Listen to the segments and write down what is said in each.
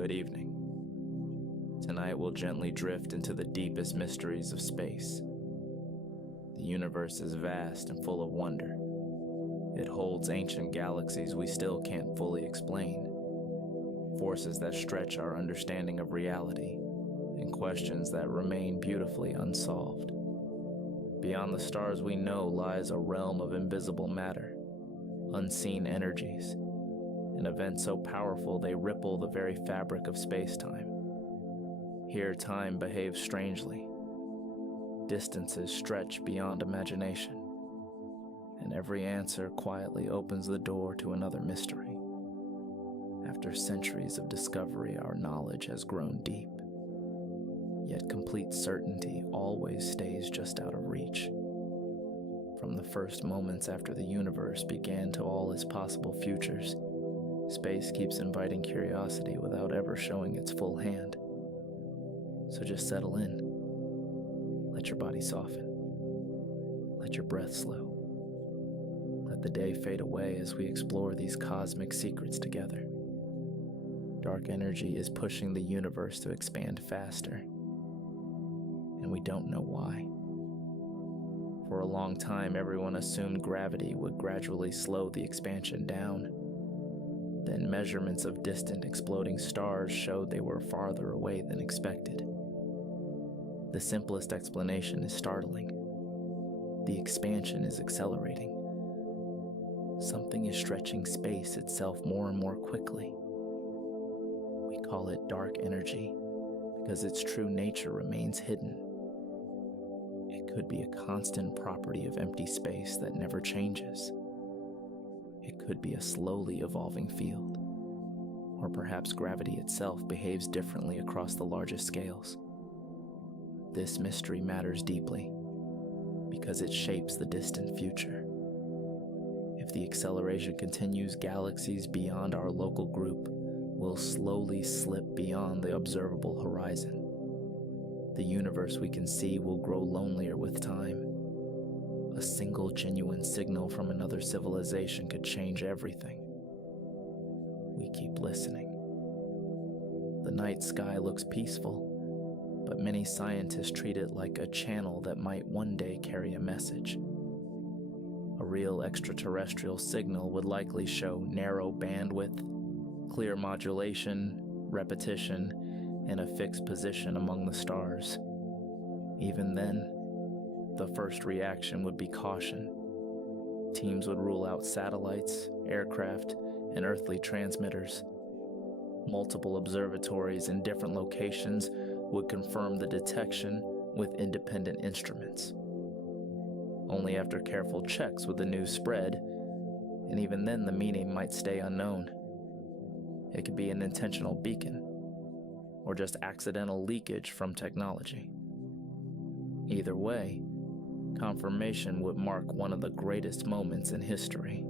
Good evening. Tonight we'll gently drift into the deepest mysteries of space. The universe is vast and full of wonder. It holds ancient galaxies we still can't fully explain, forces that stretch our understanding of reality, and questions that remain beautifully unsolved. Beyond the stars we know lies a realm of invisible matter, unseen energies, and events so powerful they ripple the very fabric of spacetime. Here time behaves strangely. Distances stretch beyond imagination, and every answer quietly opens the door to another mystery. After centuries of discovery, our knowledge has grown deep, yet complete certainty always stays just out of reach. From the first moments after the universe began to all its possible futures, space keeps inviting curiosity without ever showing its full hand. So just settle in. Let your body soften. Let your breath slow. Let the day fade away as we explore these cosmic secrets together. Dark energy is pushing the universe to expand faster, and we don't know why. For a long time, everyone assumed gravity would gradually slow the expansion down. Then measurements of distant exploding stars showed they were farther away than expected. The simplest explanation is startling. The expansion is accelerating. Something is stretching space itself more and more quickly. We call it dark energy because its true nature remains hidden. It could be a constant property of empty space that never changes. It could be a slowly evolving field, or perhaps gravity itself behaves differently across the largest scales. This mystery matters deeply because it shapes the distant future. If the acceleration continues, galaxies beyond our local group will slowly slip beyond the observable horizon. The universe we can see will grow lonelier with time. A single genuine signal from another civilization could change everything. We keep listening. The night sky looks peaceful, but many scientists treat it like a channel that might one day carry a message. A real extraterrestrial signal would likely show narrow bandwidth, clear modulation, repetition, and a fixed position among the stars. Even then, the first reaction would be caution. Teams would rule out satellites, aircraft, and earthly transmitters. Multiple observatories in different locations would confirm the detection with independent instruments. Only after careful checks would the news spread, and even then the meaning might stay unknown. It could be an intentional beacon, or just accidental leakage from technology. Either way, confirmation would mark one of the greatest moments in history.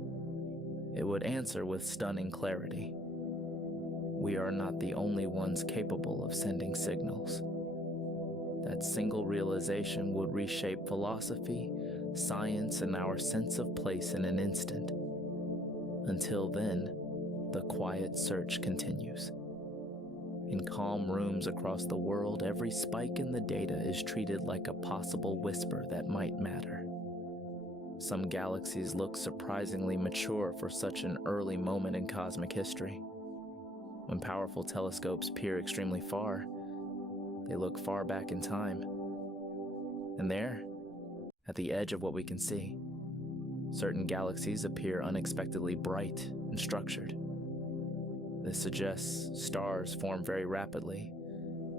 It would answer with stunning clarity. We are not the only ones capable of sending signals. That single realization would reshape philosophy, science, and our sense of place in an instant. Until then, the quiet search continues. In calm rooms across the world, every spike in the data is treated like a possible whisper that might matter. Some galaxies look surprisingly mature for such an early moment in cosmic history. When powerful telescopes peer extremely far, they look far back in time. And there, at the edge of what we can see, certain galaxies appear unexpectedly bright and structured. This suggests stars form very rapidly.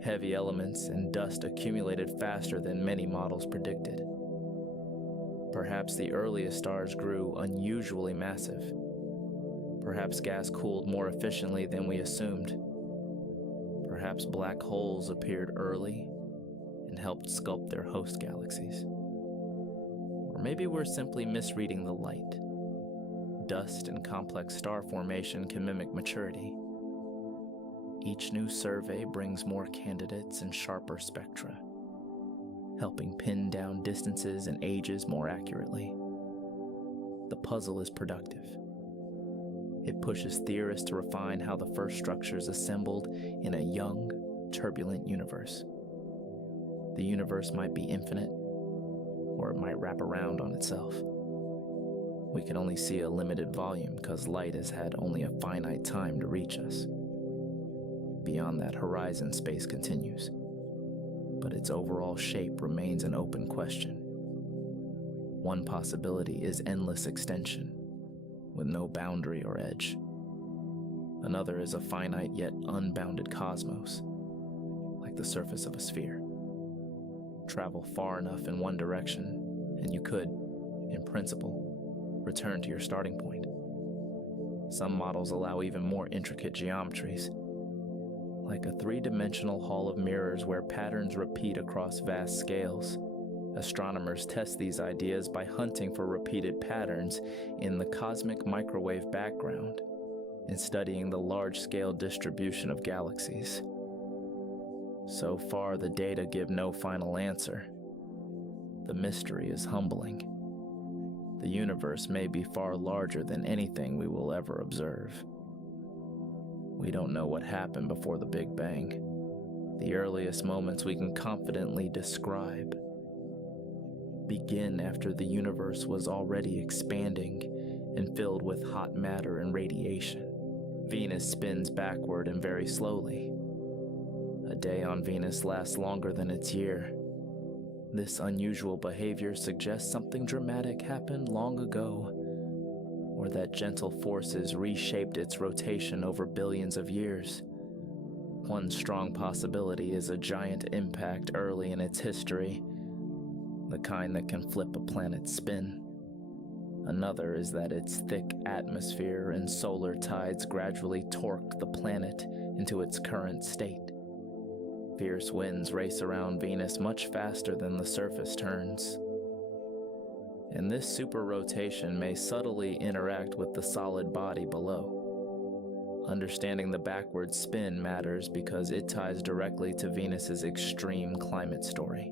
Heavy elements and dust accumulated faster than many models predicted. Perhaps the earliest stars grew unusually massive. Perhaps gas cooled more efficiently than we assumed. Perhaps black holes appeared early and helped sculpt their host galaxies. Or maybe we're simply misreading the light. Dust and complex star formation can mimic maturity. Each new survey brings more candidates and sharper spectra, helping pin down distances and ages more accurately. The puzzle is productive. It pushes theorists to refine how the first structures assembled in a young, turbulent universe. The universe might be infinite, or it might wrap around on itself. We can only see a limited volume because light has had only a finite time to reach us. Beyond that horizon, space continues, but its overall shape remains an open question. One possibility is endless extension, with no boundary or edge. Another is a finite yet unbounded cosmos, like the surface of a sphere. Travel far enough in one direction, and you could, in principle, return to your starting point. Some models allow even more intricate geometries, like a three-dimensional hall of mirrors where patterns repeat across vast scales. Astronomers test these ideas by hunting for repeated patterns in the cosmic microwave background and studying the large-scale distribution of galaxies. So far, the data give no final answer. The mystery is humbling. The universe may be far larger than anything we will ever observe. We don't know what happened before the Big Bang, the earliest moments we can confidently describe begin after the universe was already expanding and filled with hot matter and radiation. Venus spins backward and very slowly. A day on Venus lasts longer than its year. This unusual behavior suggests something dramatic happened long ago, or that gentle forces reshaped its rotation over billions of years. One strong possibility is a giant impact early in its history, the kind that can flip a planet's spin. Another is that its thick atmosphere and solar tides gradually torqued the planet into its current state. Fierce winds race around Venus much faster than the surface turns. And this super-rotation may subtly interact with the solid body below. Understanding the backward spin matters because it ties directly to Venus's extreme climate story.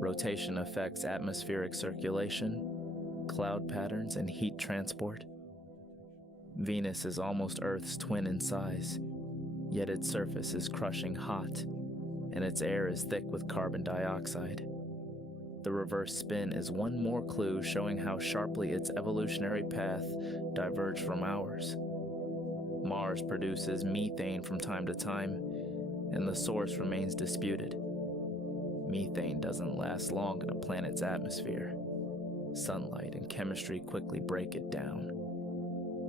Rotation affects atmospheric circulation, cloud patterns, and heat transport. Venus is almost Earth's twin in size, yet its surface is crushing hot, and its air is thick with carbon dioxide. The reverse spin is one more clue showing how sharply its evolutionary path diverged from ours. Mars produces methane from time to time, and the source remains disputed. Methane doesn't last long in a planet's atmosphere. Sunlight and chemistry quickly break it down.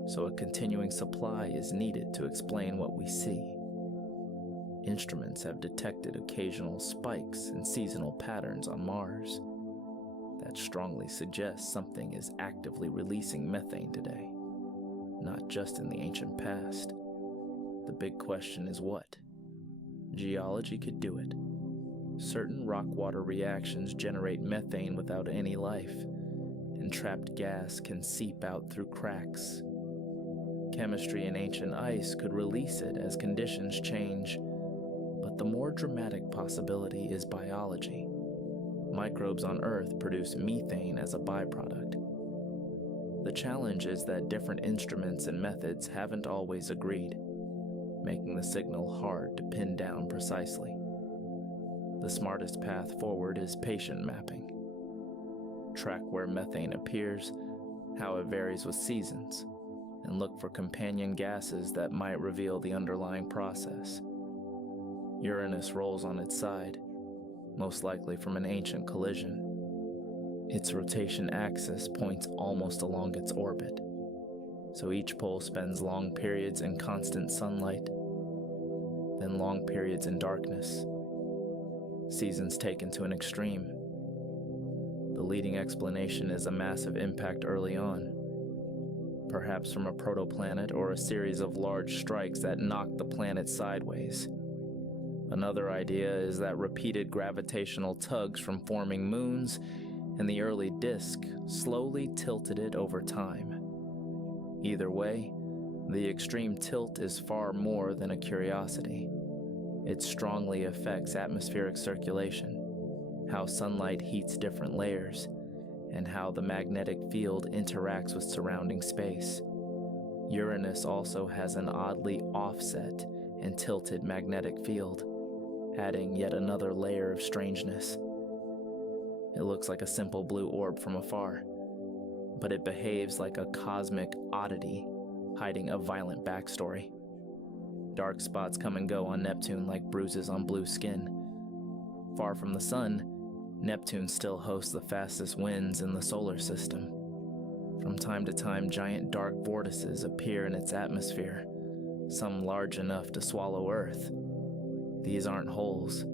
So a continuing supply is needed to explain what we see. Instruments have detected occasional spikes and seasonal patterns on Mars. That strongly suggests something is actively releasing methane today, not just in the ancient past. The big question is what? Geology could do it. Certain rock-water reactions generate methane without any life, and trapped gas can seep out through cracks. Chemistry in ancient ice could release it as conditions change, but the more dramatic possibility is biology. Microbes on Earth produce methane as a byproduct. The challenge is that different instruments and methods haven't always agreed, making the signal hard to pin down precisely. The smartest path forward is patient mapping. Track where methane appears, how it varies with seasons, and look for companion gases that might reveal the underlying process. Uranus rolls on its side, most likely from an ancient collision. Its rotation axis points almost along its orbit, so each pole spends long periods in constant sunlight, then long periods in darkness. Seasons taken to an extreme. The leading explanation is a massive impact early on, perhaps from a protoplanet or a series of large strikes that knocked the planet sideways. Another idea is that repeated gravitational tugs from forming moons and the early disk slowly tilted it over time. Either way, the extreme tilt is far more than a curiosity. It strongly affects atmospheric circulation, how sunlight heats different layers, and how the magnetic field interacts with surrounding space. Uranus also has an oddly offset and tilted magnetic field, adding yet another layer of strangeness. It looks like a simple blue orb from afar, but it behaves like a cosmic oddity, hiding a violent backstory. Dark spots come and go on Neptune like bruises on blue skin. Far from the sun, Neptune still hosts the fastest winds in the solar system. From time to time, giant dark vortices appear in its atmosphere, some large enough to swallow Earth. These aren't holes.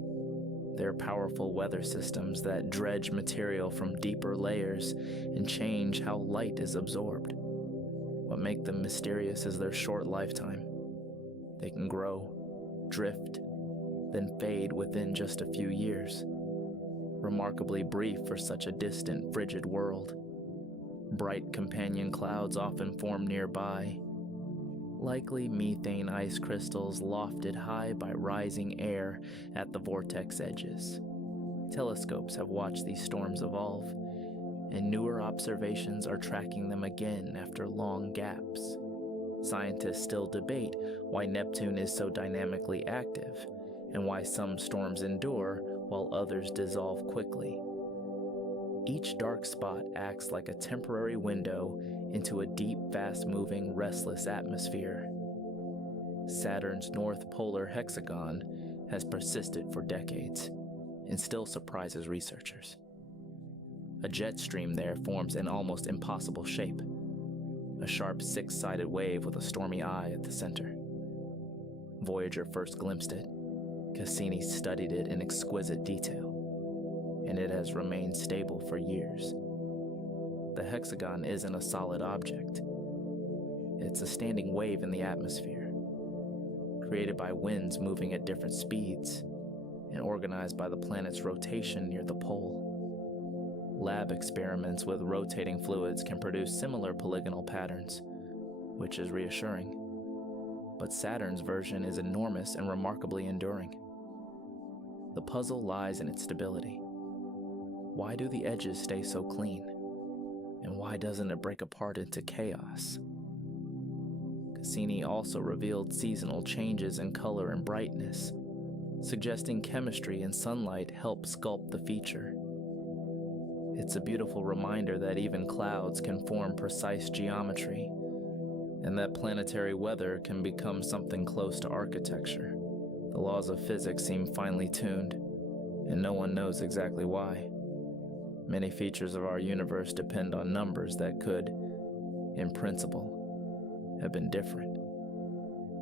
They're powerful weather systems that dredge material from deeper layers and change how light is absorbed. What makes them mysterious is their short lifetime. They can grow, drift, then fade within just a few years. Remarkably brief for such a distant, frigid world. Bright companion clouds often form nearby, likely methane ice crystals lofted high by rising air at the vortex edges. Telescopes have watched these storms evolve, and newer observations are tracking them again after long gaps. Scientists still debate why Neptune is so dynamically active, and why some storms endure while others dissolve quickly. Each dark spot acts like a temporary window into a deep, fast-moving, restless atmosphere. Saturn's north polar hexagon has persisted for decades and still surprises researchers. A jet stream there forms an almost impossible shape, a sharp six-sided wave with a stormy eye at the center. Voyager first glimpsed it. Cassini studied it in exquisite detail, and it has remained stable for years. The hexagon isn't a solid object. It's a standing wave in the atmosphere, created by winds moving at different speeds and organized by the planet's rotation near the pole. Lab experiments with rotating fluids can produce similar polygonal patterns, which is reassuring. But Saturn's version is enormous and remarkably enduring. The puzzle lies in its stability. Why do the edges stay so clean? And why doesn't it break apart into chaos? Cassini also revealed seasonal changes in color and brightness, suggesting chemistry and sunlight help sculpt the feature. It's a beautiful reminder that even clouds can form precise geometry, and that planetary weather can become something close to architecture. The laws of physics seem finely tuned, and no one knows exactly why. Many features of our universe depend on numbers that could, in principle, have been different.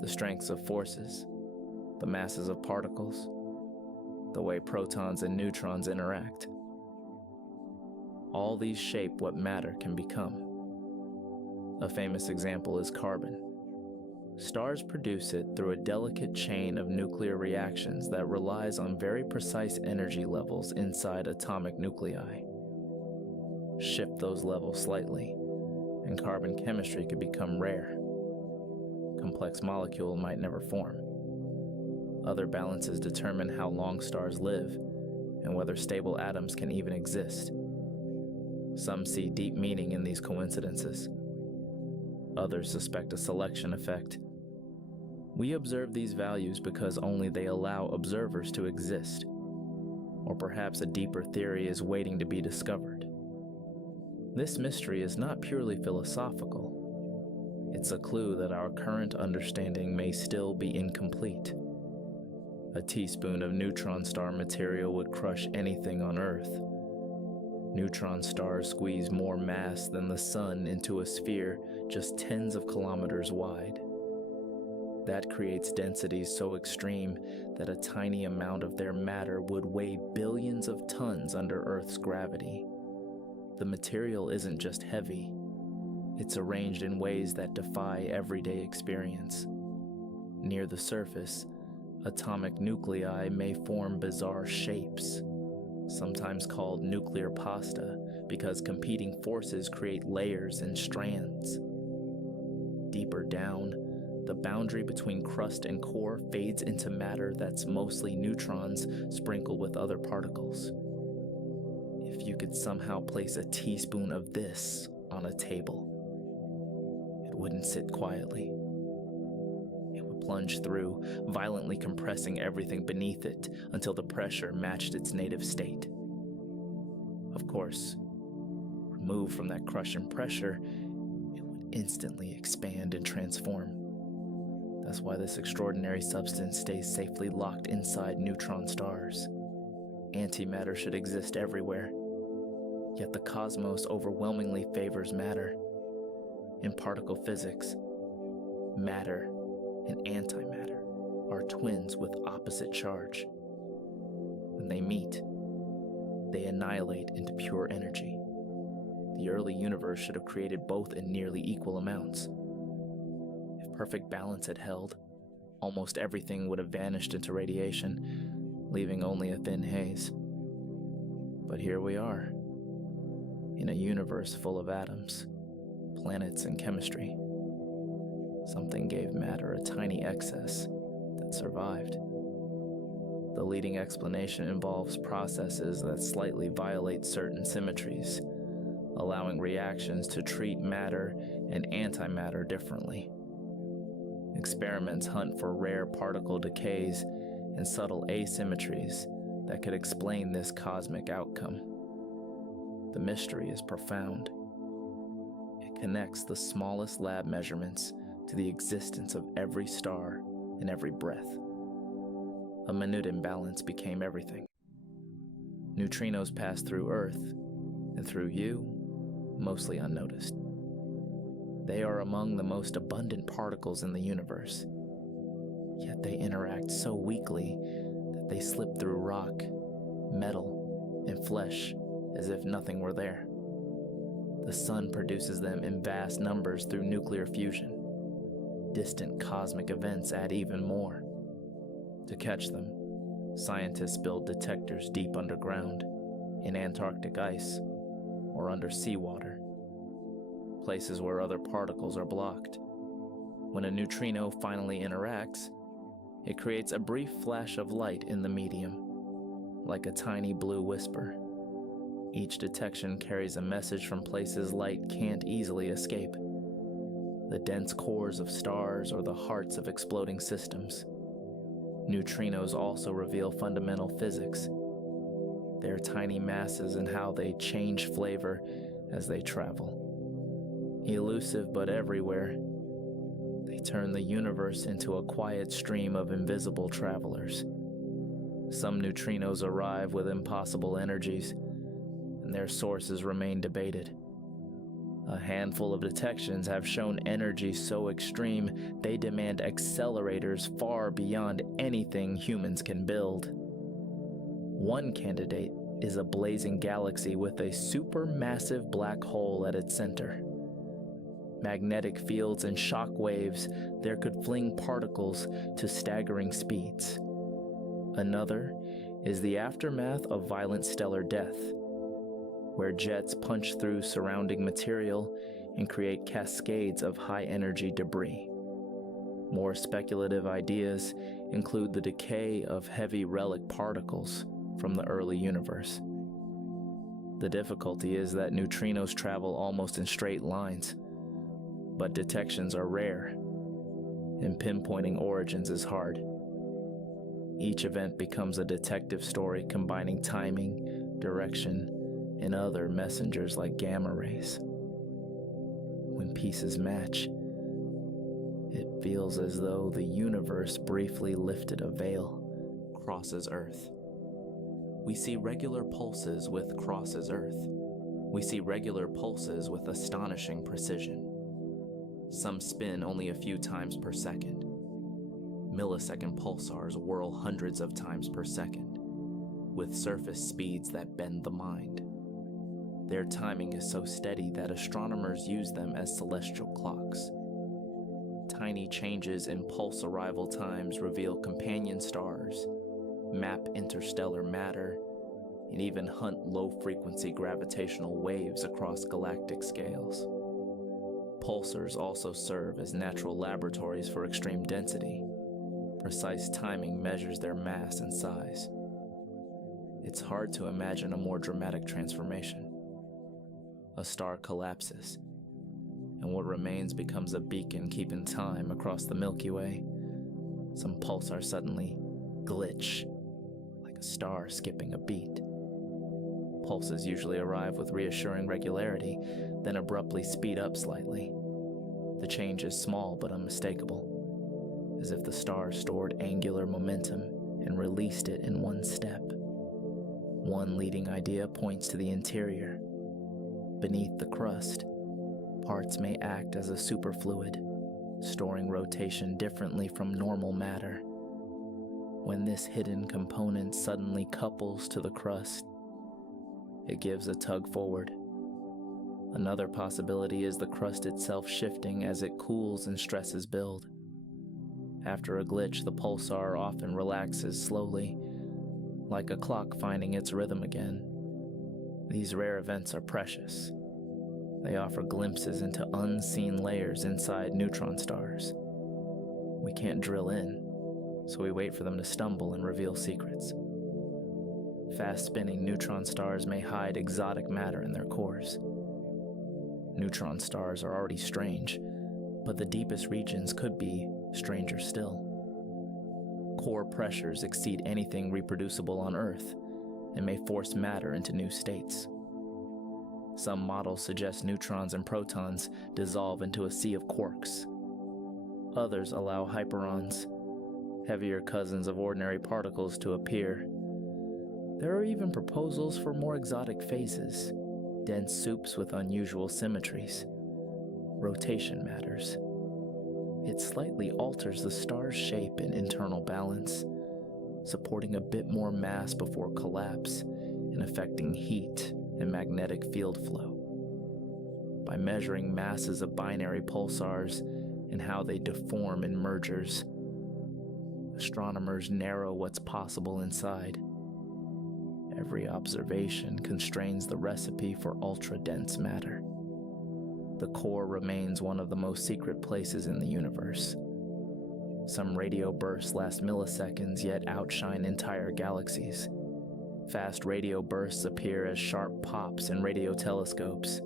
The strengths of forces, the masses of particles, the way protons and neutrons interact. All these shape what matter can become. A famous example is carbon. Stars produce it through a delicate chain of nuclear reactions that relies on very precise energy levels inside atomic nuclei. Shift those levels slightly, and carbon chemistry could become rare. Complex molecule might never form. Other balances determine how long stars live, and whether stable atoms can even exist. Some see deep meaning in these coincidences. Others suspect a selection effect. We observe these values because only they allow observers to exist. Or perhaps a deeper theory is waiting to be discovered. This mystery is not purely philosophical. It's a clue that our current understanding may still be incomplete. A teaspoon of neutron star material would crush anything on Earth. Neutron stars squeeze more mass than the sun into a sphere just tens of kilometers wide. That creates densities so extreme that a tiny amount of their matter would weigh billions of tons under Earth's gravity. The material isn't just heavy, it's arranged in ways that defy everyday experience. Near the surface, atomic nuclei may form bizarre shapes, sometimes called nuclear pasta, because competing forces create layers and strands. Deeper down, the boundary between crust and core fades into matter that's mostly neutrons sprinkled with other particles. If you could somehow place a teaspoon of this on a table, it wouldn't sit quietly. It would plunge through, violently compressing everything beneath it until the pressure matched its native state. Of course, removed from that crushing pressure, it would instantly expand and transform. That's why this extraordinary substance stays safely locked inside neutron stars. Antimatter should exist everywhere, yet the cosmos overwhelmingly favors matter. In particle physics, matter and antimatter are twins with opposite charge. When they meet, they annihilate into pure energy. The early universe should have created both in nearly equal amounts. If perfect balance had held, almost everything would have vanished into radiation, leaving only a thin haze. But here we are, in a universe full of atoms, planets, and chemistry. Something gave matter a tiny excess that survived. The leading explanation involves processes that slightly violate certain symmetries, allowing reactions to treat matter and antimatter differently. Experiments hunt for rare particle decays and subtle asymmetries that could explain this cosmic outcome. The mystery is profound. It connects the smallest lab measurements to the existence of every star and every breath. A minute imbalance became everything. Neutrinos pass through Earth, and through you, mostly unnoticed. They are among the most abundant particles in the universe, yet they interact so weakly that they slip through rock, metal, and flesh as if nothing were there. The sun produces them in vast numbers through nuclear fusion. Distant cosmic events add even more. To catch them, scientists build detectors deep underground, in Antarctic ice, or under seawater, places where other particles are blocked. When a neutrino finally interacts, it creates a brief flash of light in the medium, like a tiny blue whisper. Each detection carries a message from places light can't easily escape. The dense cores of stars or the hearts of exploding systems. Neutrinos also reveal fundamental physics, their tiny masses and how they change flavor as they travel. Elusive but everywhere, they turn the universe into a quiet stream of invisible travelers. Some neutrinos arrive with impossible energies, and their sources remain debated. A handful of detections have shown energy so extreme they demand accelerators far beyond anything humans can build. One candidate is a blazing galaxy with a supermassive black hole at its center. Magnetic fields and shock waves there could fling particles to staggering speeds. Another is the aftermath of violent stellar death, where jets punch through surrounding material and create cascades of high-energy debris. More speculative ideas include the decay of heavy relic particles from the early universe. The difficulty is that neutrinos travel almost in straight lines, but detections are rare, and pinpointing origins is hard. Each event becomes a detective story combining timing, direction, and other messengers like gamma rays. When pieces match, it feels as though the universe briefly lifted a veil. Crosses Earth. We see regular pulses with crosses Earth. We see regular pulses with astonishing precision. Some spin only a few times per second. Millisecond pulsars whirl hundreds of times per second, with surface speeds that bend the mind. Their timing is so steady that astronomers use them as celestial clocks. Tiny changes in pulse arrival times reveal companion stars, map interstellar matter, and even hunt low-frequency gravitational waves across galactic scales. Pulsars also serve as natural laboratories for extreme density. Precise timing measures their mass and size. It's hard to imagine a more dramatic transformation. A star collapses, and what remains becomes a beacon keeping time across the Milky Way. Some pulsars suddenly glitch, like a star skipping a beat. Pulses usually arrive with reassuring regularity, then abruptly speed up slightly. The change is small but unmistakable, as if the star stored angular momentum and released it in one step. One leading idea points to the interior. Beneath the crust, parts may act as a superfluid, storing rotation differently from normal matter. When this hidden component suddenly couples to the crust, it gives a tug forward. Another possibility is the crust itself shifting as it cools and stresses build. After a glitch, the pulsar often relaxes slowly, like a clock finding its rhythm again. These rare events are precious. They offer glimpses into unseen layers inside neutron stars. We can't drill in, so we wait for them to stumble and reveal secrets. Fast-spinning neutron stars may hide exotic matter in their cores. Neutron stars are already strange, but the deepest regions could be stranger still. Core pressures exceed anything reproducible on Earth and may force matter into new states. Some models suggest neutrons and protons dissolve into a sea of quarks. Others allow hyperons, heavier cousins of ordinary particles, to appear. There are even proposals for more exotic phases, dense soups with unusual symmetries. Rotation matters. It slightly alters the star's shape and internal balance, supporting a bit more mass before collapse and affecting heat and magnetic field flow. By measuring masses of binary pulsars and how they deform in mergers, astronomers narrow what's possible inside. Every observation constrains the recipe for ultra-dense matter. The core remains one of the most secret places in the universe. Some radio bursts last milliseconds yet outshine entire galaxies. Fast radio bursts appear as sharp pops in radio telescopes.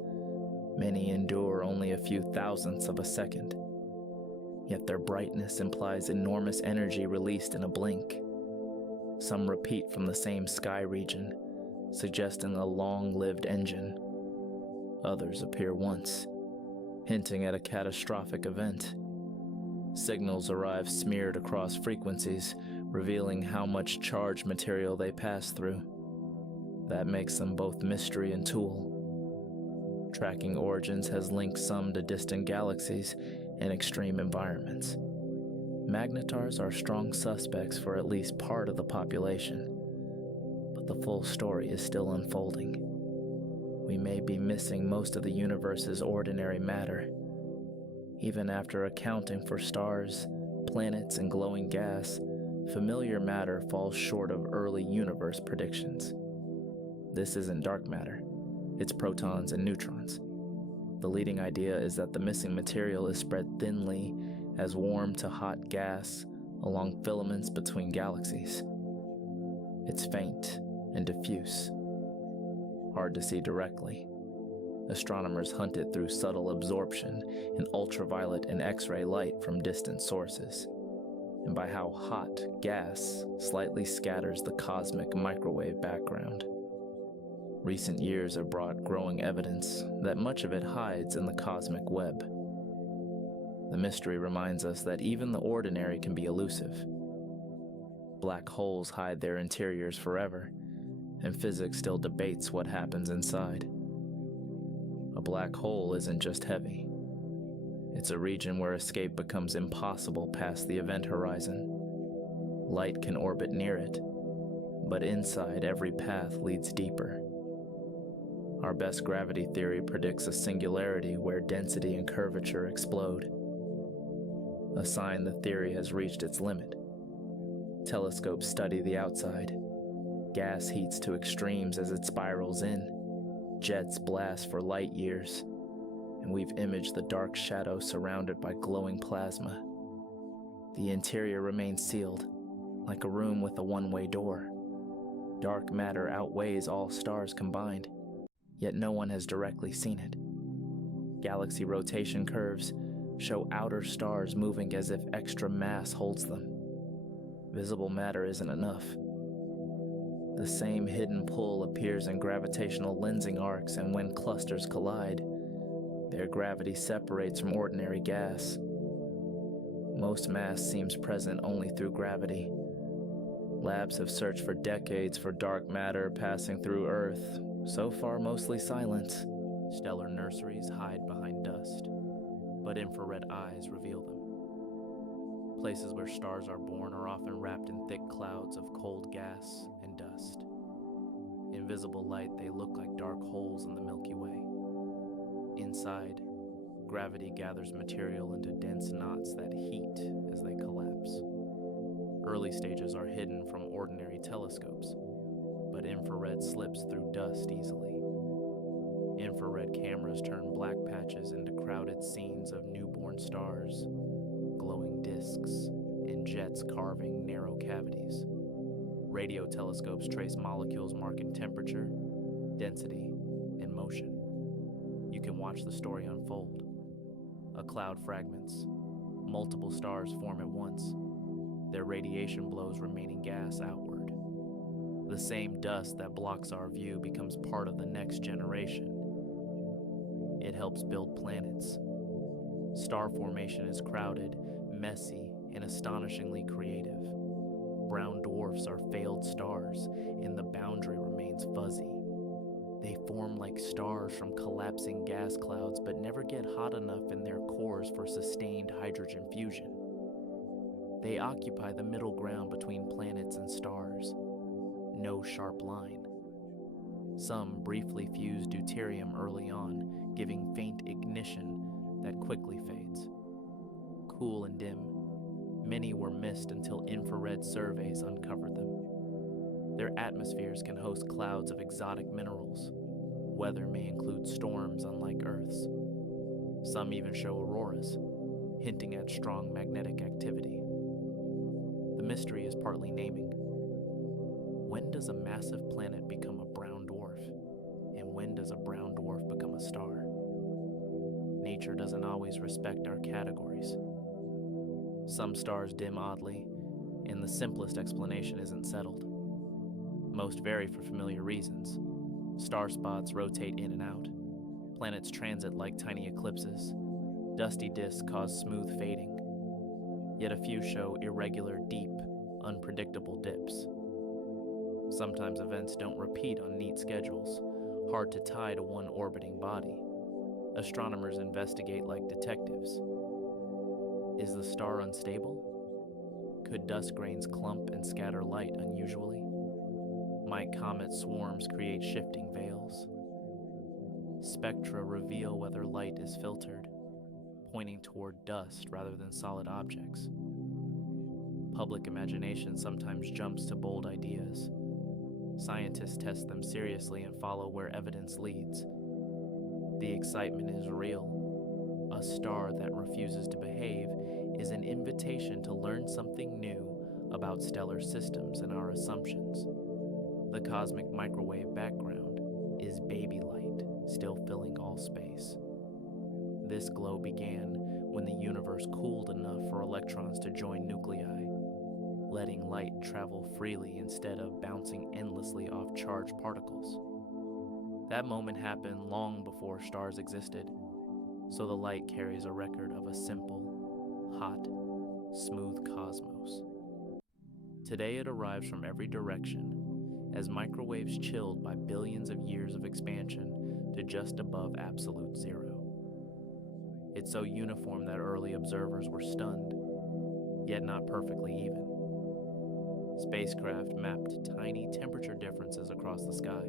Many endure only a few thousandths of a second. Yet their brightness implies enormous energy released in a blink. Some repeat from the same sky region, suggesting a long-lived engine. Others appear once, hinting at a catastrophic event. Signals arrive smeared across frequencies, revealing how much charged material they pass through. That makes them both mystery and tool. Tracking origins has linked some to distant galaxies and extreme environments. Magnetars are strong suspects for at least part of the population, but the full story is still unfolding. We may be missing most of the universe's ordinary matter. Even after accounting for stars, planets, and glowing gas, familiar matter falls short of early universe predictions. This isn't dark matter, it's protons and neutrons. The leading idea is that the missing material is spread thinly as warm to hot gas along filaments between galaxies. It's faint and diffuse, hard to see directly. Astronomers hunt it through subtle absorption in ultraviolet and X-ray light from distant sources, and by how hot gas slightly scatters the cosmic microwave background. Recent years have brought growing evidence that much of it hides in the cosmic web. The mystery reminds us that even the ordinary can be elusive. Black holes hide their interiors forever, and physics still debates what happens inside. A black hole isn't just heavy. It's a region where escape becomes impossible past the event horizon. Light can orbit near it, but inside every path leads deeper. Our best gravity theory predicts a singularity where density and curvature explode. A sign the theory has reached its limit. Telescopes study the outside. Gas heats to extremes as it spirals in. Jets blast for light years, and we've imaged the dark shadow surrounded by glowing plasma. The interior remains sealed, like a room with a one-way door. Dark matter outweighs all stars combined, yet no one has directly seen it. Galaxy rotation curves show outer stars moving as if extra mass holds them. Visible matter isn't enough. The same hidden pull appears in gravitational lensing arcs, and when clusters collide, their gravity separates from ordinary gas. Most mass seems present only through gravity. Labs have searched for decades for dark matter passing through Earth, so far mostly silent. Stellar nurseries hide behind dust, but infrared eyes reveal them. Places where stars are born are often wrapped in thick clouds of cold gas and dust. In visible light, they look like dark holes in the Milky Way. Inside, gravity gathers material into dense knots that heat as they collapse. Early stages are hidden from ordinary telescopes, but infrared slips through dust easily. Infrared cameras turn black patches into crowded scenes of newborn stars, glowing disks, and jets carving narrow cavities. Radio telescopes trace molecules marking temperature, density, and motion. You can watch the story unfold. A cloud fragments. Multiple stars form at once. Their radiation blows remaining gas outward. The same dust that blocks our view becomes part of the next generation. It helps build planets. Star formation is crowded, messy, and astonishingly creative. Brown dwarfs are failed stars, and the boundary remains fuzzy. They form like stars from collapsing gas clouds, but never get hot enough in their cores for sustained hydrogen fusion. They occupy the middle ground between planets and stars. No sharp line. Some briefly fuse deuterium early on, giving faint ignition that quickly fades. Cool and dim, many were missed until infrared surveys uncovered them. Their atmospheres can host clouds of exotic minerals. Weather may include storms unlike Earth's. Some even show auroras, hinting at strong magnetic activity. The mystery is partly naming. When does a massive planet become a brown dwarf? And when does a brown dwarf become a star? Nature doesn't always respect our categories. Some stars dim oddly, and the simplest explanation isn't settled. Most vary for familiar reasons. Star spots rotate in and out. Planets transit like tiny eclipses. Dusty disks cause smooth fading. Yet a few show irregular, deep, unpredictable dips. Sometimes events don't repeat on neat schedules, hard to tie to one orbiting body. Astronomers investigate like detectives. Is the star unstable? Could dust grains clump and scatter light unusually? Might comet swarms create shifting veils? Spectra reveal whether light is filtered, pointing toward dust rather than solid objects. Public imagination sometimes jumps to bold ideas. Scientists test them seriously and follow where evidence leads. The excitement is real. A star that refuses to behave is an invitation to learn something new about stellar systems and our assumptions. The cosmic microwave background is baby light, still filling all space. This glow began when the universe cooled enough for electrons to join nuclei, letting light travel freely instead of bouncing endlessly off charged particles. That moment happened long before stars existed, so the light carries a record of a simple, hot, smooth cosmos. Today it arrives from every direction, as microwaves chilled by billions of years of expansion to just above absolute zero. It's so uniform that early observers were stunned, yet not perfectly even. Spacecraft mapped tiny temperature differences across the sky.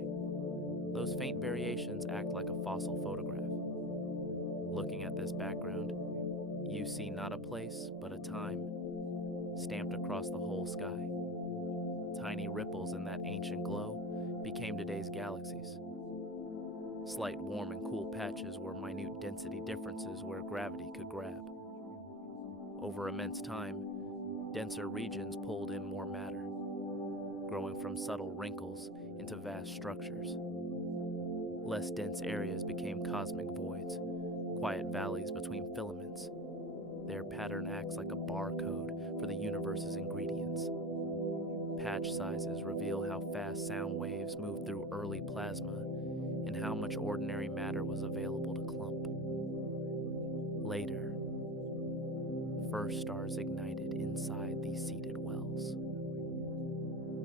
Those faint variations act like a fossil photograph. Looking at this background, you see not a place, but a time, stamped across the whole sky. Tiny ripples in that ancient glow became today's galaxies. Slight warm and cool patches were minute density differences where gravity could grab. Over immense time, denser regions pulled in more matter, growing from subtle wrinkles into vast structures. Less dense areas became cosmic voids, quiet valleys between filaments. Their pattern acts like a barcode for the universe's ingredients. Patch sizes reveal how fast sound waves moved through early plasma and how much ordinary matter was available to clump. Later, first stars ignited inside these seeded wells.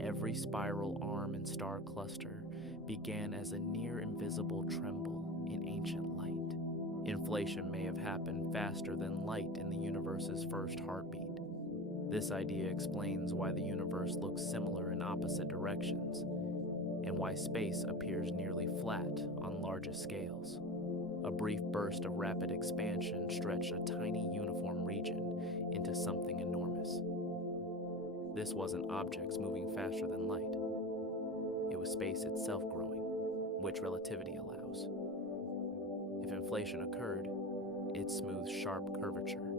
Every spiral arm and star cluster began as a near-invisible tremble in ancient light. Inflation may have happened faster than light in the universe's first heartbeat. This idea explains why the universe looks similar in opposite directions, and why space appears nearly flat on largest scales. A brief burst of rapid expansion stretched a tiny uniform region into something enormous. This wasn't objects moving faster than light. It was space itself growing, which relativity allows. If inflation occurred, it smoothed sharp curvature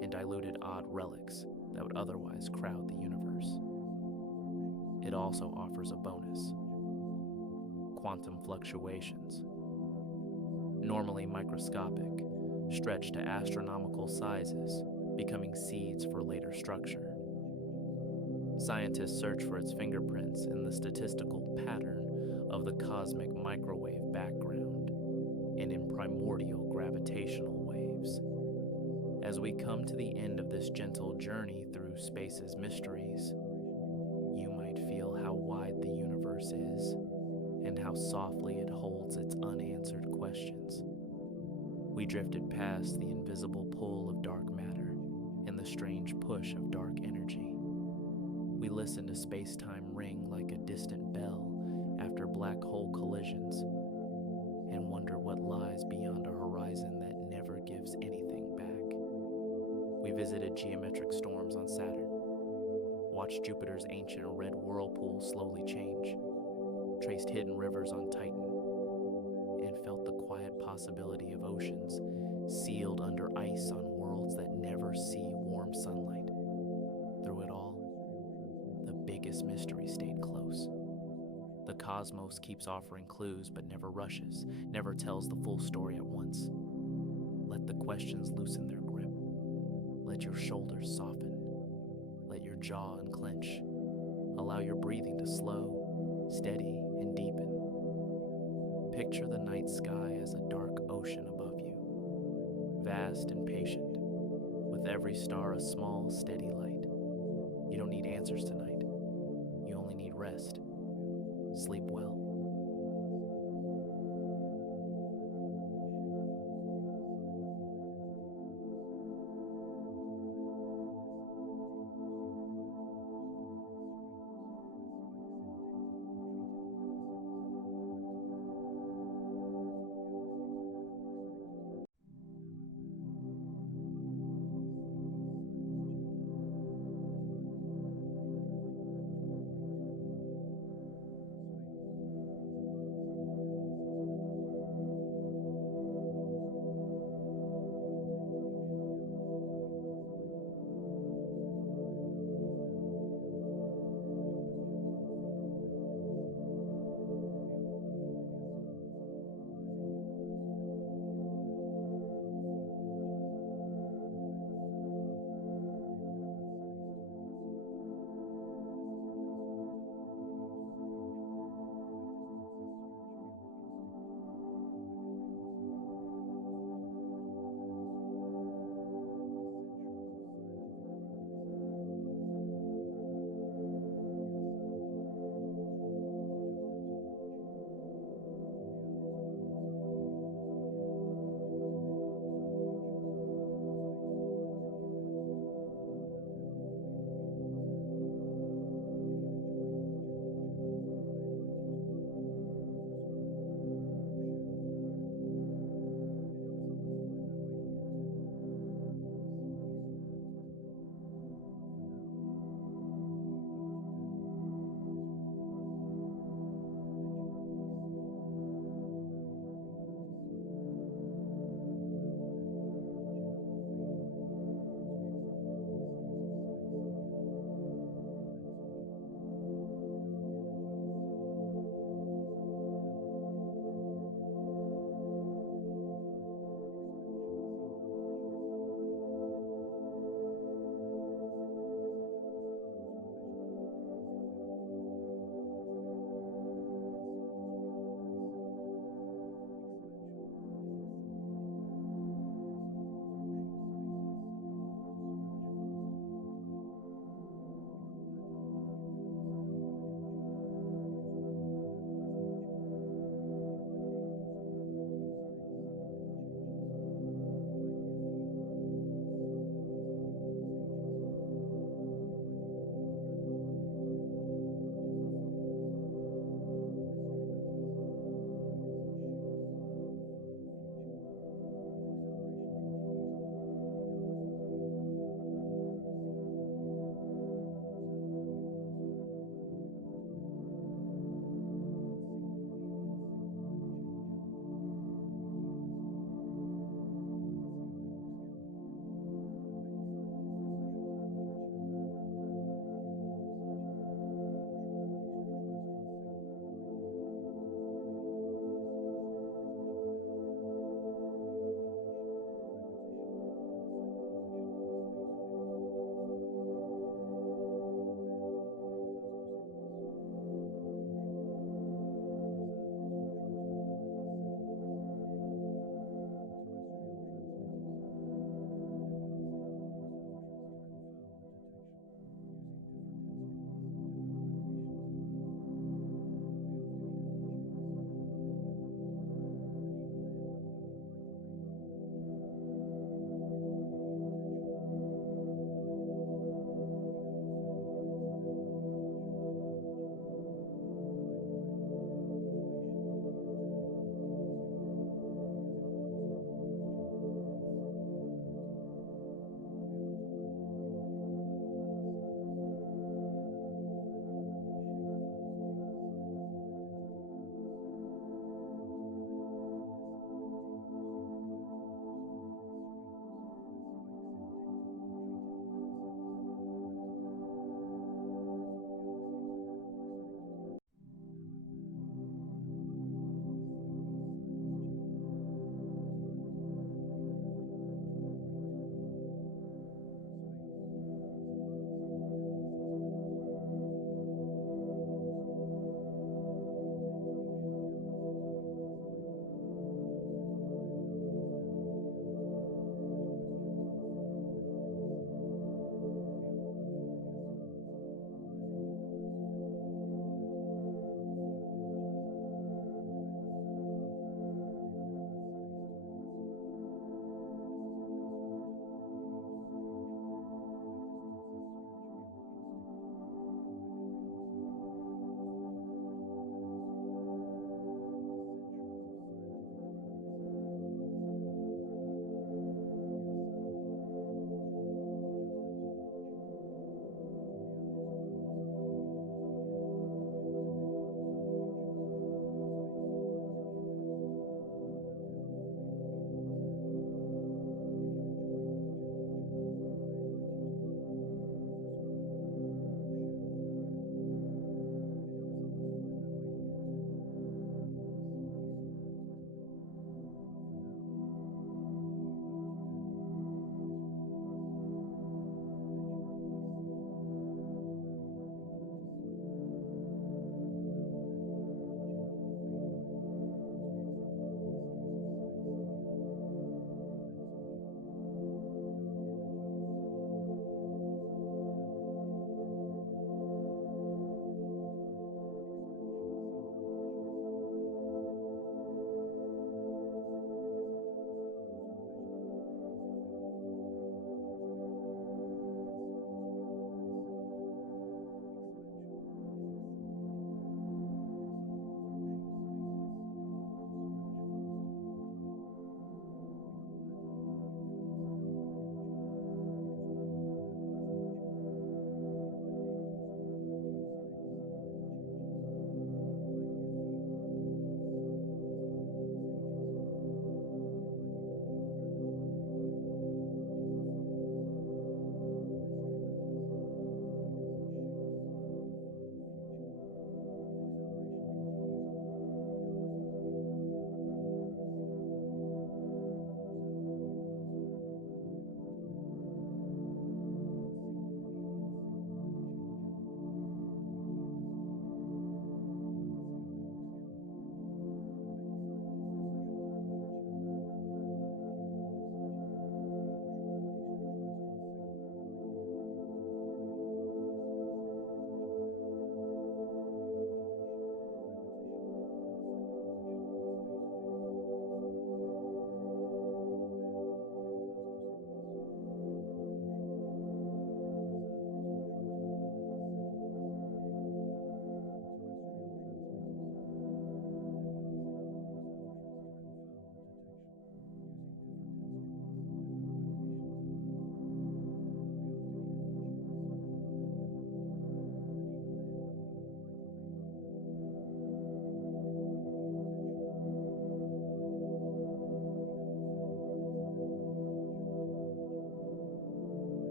and diluted odd relics that would otherwise crowd the universe. It also offers a bonus: quantum fluctuations. Normally microscopic, stretch to astronomical sizes, becoming seeds for later structure. Scientists search for its fingerprints in the statistical pattern of the cosmic microwave background and in primordial gravitational waves. As we come to the end of this gentle journey through space's mysteries, you might feel how wide the universe is and how softly it holds its unanswered questions. We drifted past the invisible pull of dark matter and the strange push of dark energy. We listen to space-time ring like a distant bell after black hole collisions and wonder what lies beyond a horizon that never gives anything back. We visited geometric storms on Saturn, watched Jupiter's ancient red whirlpool slowly change, traced hidden rivers on Titan, and felt the quiet possibility of oceans sealed under ice on worlds that never see warm sunlight. Through it all, the biggest mystery stayed close. The cosmos keeps offering clues but never rushes, never tells the full story at once. Let the questions loosen their grip. Let your shoulders soften. Let your jaw unclench. Allow your breathing to slow, steady, and deepen. Picture the night sky as a dark ocean above you, vast and patient, with every star a small, steady light. You don't need answers tonight. You only need rest. Sleep well.